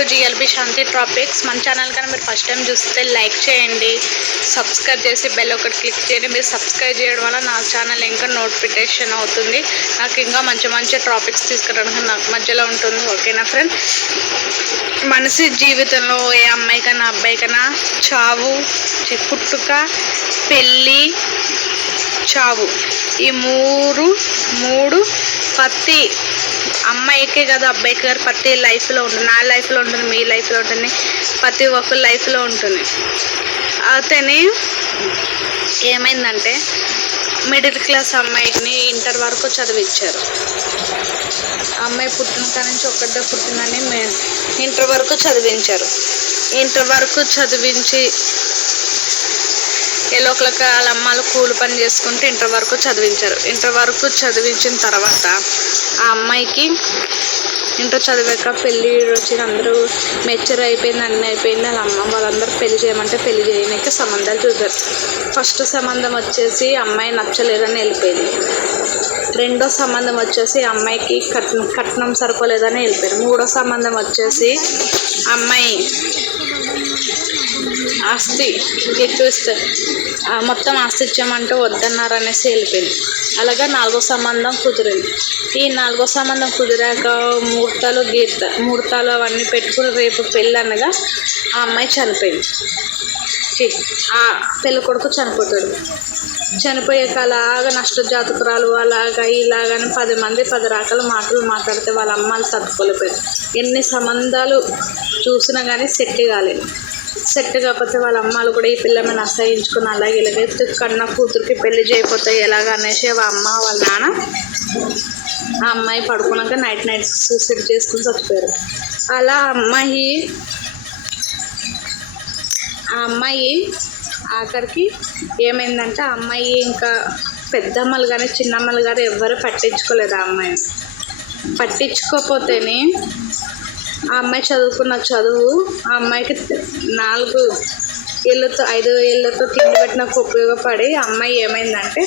To GLB Shanti topics. మన channel కానీ మీరు ఫస్ట్ టైం చూస్తే లైక్ చేయండి, సబ్స్క్రైబ్ చేసి బెల్ ఒకటి క్లిక్ చేయండి. మీరు సబ్స్క్రైబ్ చేయడం వల్ల నా ఛానల్ ఇంకా నోటిఫికేషన్ అవుతుంది. నాకు ఇంకా మంచి మంచి టాపిక్స్ తీసుకురావడానికి నాకు మధ్యలో ఉంటుంది. ఓకేనా ఫ్రెండ్? మనిషి జీవితంలో ఏ అమ్మాయికన్నా అబ్బాయికన్నా చావు, పుట్టుక, పెళ్ళి, చావు ఈ మూడు ప్రతి అమ్మాయికే కదా అబ్బాయికి గారు ప్రతి లైఫ్లో ఉంటుంది. నా లైఫ్లో ఉంటుంది, మీ లైఫ్లో ఉంటుంది, ప్రతి ఒక్కరి లైఫ్లో ఉంటుంది. అతని ఏమైందంటే మిడిల్ క్లాస్ అమ్మాయిని ఇంటర్ వరకు చదివించారు. అమ్మాయి పుట్టిన కాడ నుంచి ఒక్కటే పుట్టిందని ఇంటర్ వరకు చదివించారు. ఇంటర్ వరకు చదివించి ఎలోకలక వాళ్ళ అమ్మాలు కూలి పని చేసుకుంటూ ఇంటర్ వరకు చదివించారు. ఇంటర్ వరకు చదివించిన తర్వాత ఆ అమ్మాయికి ఇంటర్ చదివాక పెళ్ళి వచ్చిన అందరూ మెచ్యూర్ అయిపోయింది, అన్నీ అయిపోయింది. వాళ్ళ అమ్మ వాళ్ళందరూ పెళ్లి చేయమంటే పెళ్లి చేయడానికి సంబంధాలు చూశారు. ఫస్ట్ సంబంధం వచ్చేసి అమ్మాయి నచ్చలేదని వెళ్ళిపోయింది. రెండో సంబంధం వచ్చేసి అమ్మాయికి కట్నం సరిపోలేదని వెళ్ళిపోయారు. మూడో సంబంధం వచ్చేసి అమ్మాయి ఆస్తి ఎక్కువ మొత్తం ఆస్తి ఇచ్చామంటే వద్దన్నారు అనేసి వెళ్ళిపోయింది. అలాగా నాలుగో సంబంధం కుదిరింది. ఈ నాలుగో సంబంధం కుదిరాక ముహూర్తాలు అవన్నీ పెట్టుకుని రేపు పెళ్ళి అనగా ఆ అమ్మాయి చనిపోయింది. ఆ పెళ్ళి కొడుకు చనిపోతాడు. చనిపోయాక అలాగా నష్టజాతకురాలు అలాగా ఇలాగని 10 మంది 10 రకాల మాటలు మాట్లాడితే వాళ్ళ అమ్మాయిలు తట్టుకోలేకపోయారు. ఎన్ని సంబంధాలు చూసినా కానీ సెట్ కాలేదు. సెట్ కాకపోతే వాళ్ళ అమ్మాలు కూడా ఈ పిల్లమని అసహించుకుని అలాగే ఇలాగైతే కన్నా కూతురికి పెళ్లి చేయకపోతే ఎలాగ అనేసి వాళ్ళ అమ్మ వాళ్ళ నాన్న ఆ అమ్మాయి పడుకున్నాక నైట్ సూసైడ్ చేసుకుని చచ్చిపోయారు. అలా ఆ అమ్మాయి ఆఖరికి ఏమైందంటే ఆ అమ్మాయి ఇంకా పెద్దమ్మలు కానీ చిన్నమ్మలు కానీ ఎవ్వరూ పట్టించుకోలేదు. ఆ అమ్మాయిని పట్టించుకోకపోతేనే ఆ అమ్మాయి చదువుకున్న చదువు ఆ అమ్మాయికి 5 ఏళ్ళతో తిండి పెట్టినకు ఉపయోగపడి ఆ అమ్మాయి ఏమైందంటే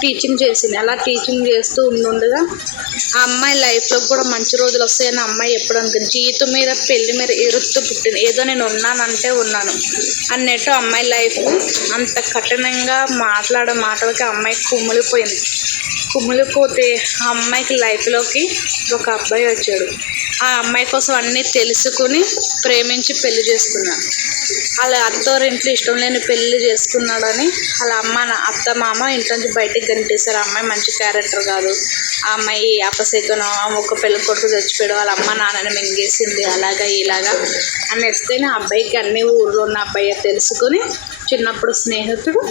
టీచింగ్ చేసింది. అలా టీచింగ్ చేస్తూ ఉండగా ఆ అమ్మాయి లైఫ్లో కూడా మంచి రోజులు వస్తాయని అమ్మాయి ఎప్పుడు అనుకుంది. జీవితం మీద పెళ్లి మీద ఎరుత్తు పుట్టింది. ఏదో నేను ఉన్నానంటే ఉన్నాను అన్నట్టు అమ్మాయి లైఫ్ అంత కఠినంగా మాట్లాడే మాటలకి అమ్మాయి కుమ్మిలిపోతే ఆ అమ్మాయికి లైఫ్లోకి ఒక అబ్బాయి వచ్చాడు. ఆ అమ్మాయి కోసం అన్నీ తెలుసుకుని ప్రేమించి పెళ్లి చేసుకున్నాడు. అలా అత్తవారింట్లో ఇష్టం లేని పెళ్లి చేసుకున్నాడని అలా అత్త మామ ఇంట్లో నుంచి బయటికి గంటేశారు. ఆ అమ్మాయి మంచి క్యారెక్టర్ కాదు, ఆ అమ్మాయి అపశకునం, ఒక పెళ్లి కొడుకు చచ్చిపోయాడు, వాళ్ళ అమ్మ నాన్నని మింగేసింది, అలాగా ఇలాగా అని వస్తేనే ఆ అబ్బాయికి అన్ని ఊళ్ళో ఉన్న అబ్బాయి తెలుసుకుని చిన్నప్పుడు స్నేహితుడు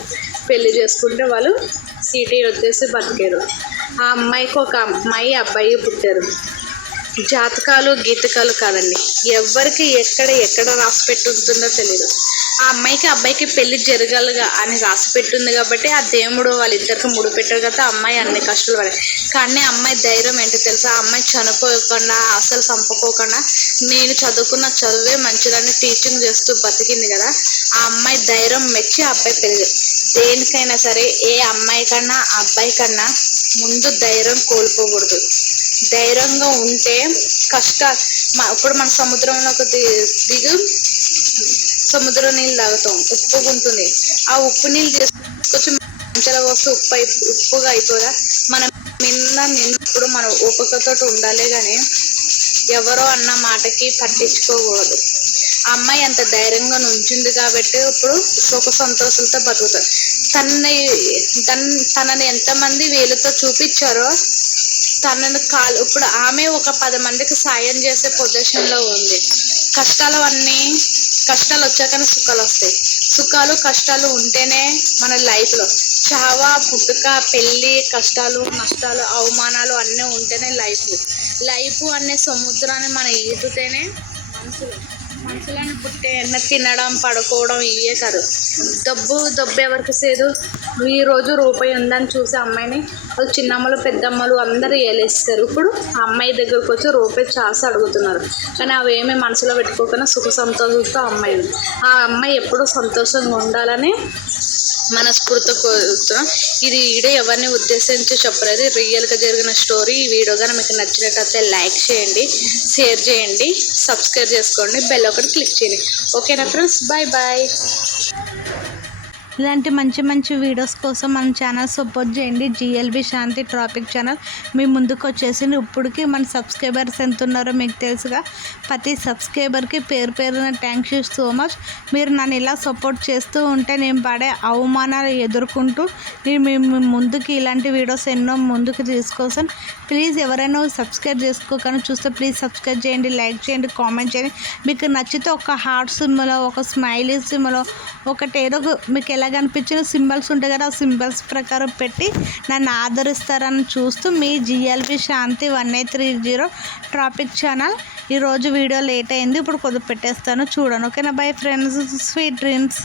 పెళ్లి చేసుకుంటే వాళ్ళు సిటీ వచ్చేసి బతికారు. ఆ అమ్మాయికి ఒక అబ్బాయి పుట్టారు. జాతకాలు గీతకాలు కాదండి, ఎవరికి ఎక్కడ రాసి పెట్టి ఉంటుందో తెలియదు. ఆ అబ్బాయికి పెళ్లి జరగాలిగా అని రాసి పెట్టింది కాబట్టి ఆ దేవుడు వాళ్ళిద్దరికి ముడిపెట్టారు కదా. అమ్మాయి అన్ని కష్టాలు పడాలి. కానీ అమ్మాయి ధైర్యం ఏంటో తెలుసా? ఆ అమ్మాయి చనిపోకుండా అసలు చంపుకోకుండా నేను చదువుకున్న చదువే మంచిదని టీచింగ్ చేస్తూ బతికింది కదా. ఆ అమ్మాయి ధైర్యం మెచ్చి ఆ అబ్బాయి పెరిగి దేనికైనా సరే ఏ అమ్మాయి కన్నా అబ్బాయి కన్నా ముందు ధైర్యం కోల్పోకూడదు. ధైర్యంగా ఉంటే ఇప్పుడు మన సముద్రంలో సముద్రం నీళ్ళు తాగుతాం, ఉప్పుగా ఉంటుంది. ఆ ఉప్పు నీళ్ళు తీసుకొచ్చి మంచిగా వస్తే ఉప్పుగా అయిపోదా? మనం నిన్నప్పుడు మన ఓపికతో ఉండాలి కానీ ఎవరో అన్న మాటకి పట్టించుకోకూడదు. ఆ అమ్మాయి అంత ధైర్యంగా నుంచింది కాబట్టి ఇప్పుడు సుఖ సంతోషాలతో బతుకుతారు. తనని ఎంతమంది వేలుతో చూపించారో ఇప్పుడు ఆమె ఒక 10 మందికి సాయం చేసే పొజిషన్లో ఉంది. కష్టాలు వచ్చాకనే సుఖాలు వస్తాయి. సుఖాలు కష్టాలు ఉంటేనే మన లైఫ్లో చావా పుట్టుక పెళ్ళి కష్టాలు నష్టాలు అవమానాలు అన్నీ ఉంటేనే లైఫ్ అనే సముద్రాన్ని మనం ఈదుతేనే మనుషులను పుట్టే ఎన్న తినడం పడుకోవడం ఇవే కాదు. డబ్బు ఎవరికి సేదు? ఈరోజు రూపాయి ఉందని చూసి అమ్మాయిని వాళ్ళు చిన్నమ్మలు పెద్దమ్మలు అందరూ ఏలేస్తారు. ఇప్పుడు ఆ అమ్మాయి దగ్గరకు వచ్చి రూపాయి చాసి అడుగుతున్నారు. కానీ అవేమీ మనసులో పెట్టుకోకుండా సుఖ సంతోషంతో ఆ అమ్మాయి ఎప్పుడూ సంతోషంగా ఉండాలని మనస్ఫూర్తిగా కోరుతున్నాం. ఇది వీడియో ఎవరిని ఉద్దేశించి చెప్పలేదు, రియల్గా జరిగిన స్టోరీ. ఈ వీడియో కానీ మీకు నచ్చినట్టయితే లైక్ చేయండి, షేర్ చేయండి, సబ్స్క్రైబ్ చేసుకోండి, బెల్ ఒకటి క్లిక్ చేయండి. ఓకేనా ఫ్రెండ్స్, బాయ్ బాయ్. ఇలాంటి మంచి మంచి వీడియోస్ కోసం మన ఛానల్ సపోర్ట్ చేయండి. జిఎల్బి శాంతి ట్రాఫిక్ ఛానల్ మీ ముందుకు వచ్చేసింది. ఇప్పటికి మన సబ్స్క్రైబర్స్ ఎంత ఉన్నారో మీకు తెలుసుగా. ప్రతి సబ్స్క్రైబర్కి పేరు పేరున థ్యాంక్స్ యూ సో మచ్. మీరు నన్ను ఇలా సపోర్ట్ చేస్తూ ఉంటే నేను పడే అవమానాలు ఎదుర్కొంటూ నేను మీ ముందుకి ఇలాంటి వీడియోస్ ఎన్నో ముందుకు తీసుకొస్తాను. ప్లీజ్ ఎవరైనా సబ్స్క్రైబ్ చేసుకోకని చూస్తే ప్లీజ్ సబ్స్క్రైబ్ చేయండి, లైక్ చేయండి, కామెంట్ చేయండి. మీకు నచ్చితే ఒక హార్ట్ సింబల్, ఒక స్మైలీ సింబల్, ఒకటి ఏదో మీకు ఎలా కనిపించిన సింబల్స్ ఉంటాయి కదా, ఆ సింబల్స్ ప్రకారం పెట్టి నన్ను ఆదరిస్తారని చూస్తూ మీ జిఎల్బి శాంతి 1830 ట్రాఫిక్ ఛానల్. ఈరోజు వీడియో లేట్ అయింది, ఇప్పుడు కొద్దిగా పెట్టేస్తాను చూడండి. ఓకేనా, బై ఫ్రెండ్స్, స్వీట్ డ్రీమ్స్.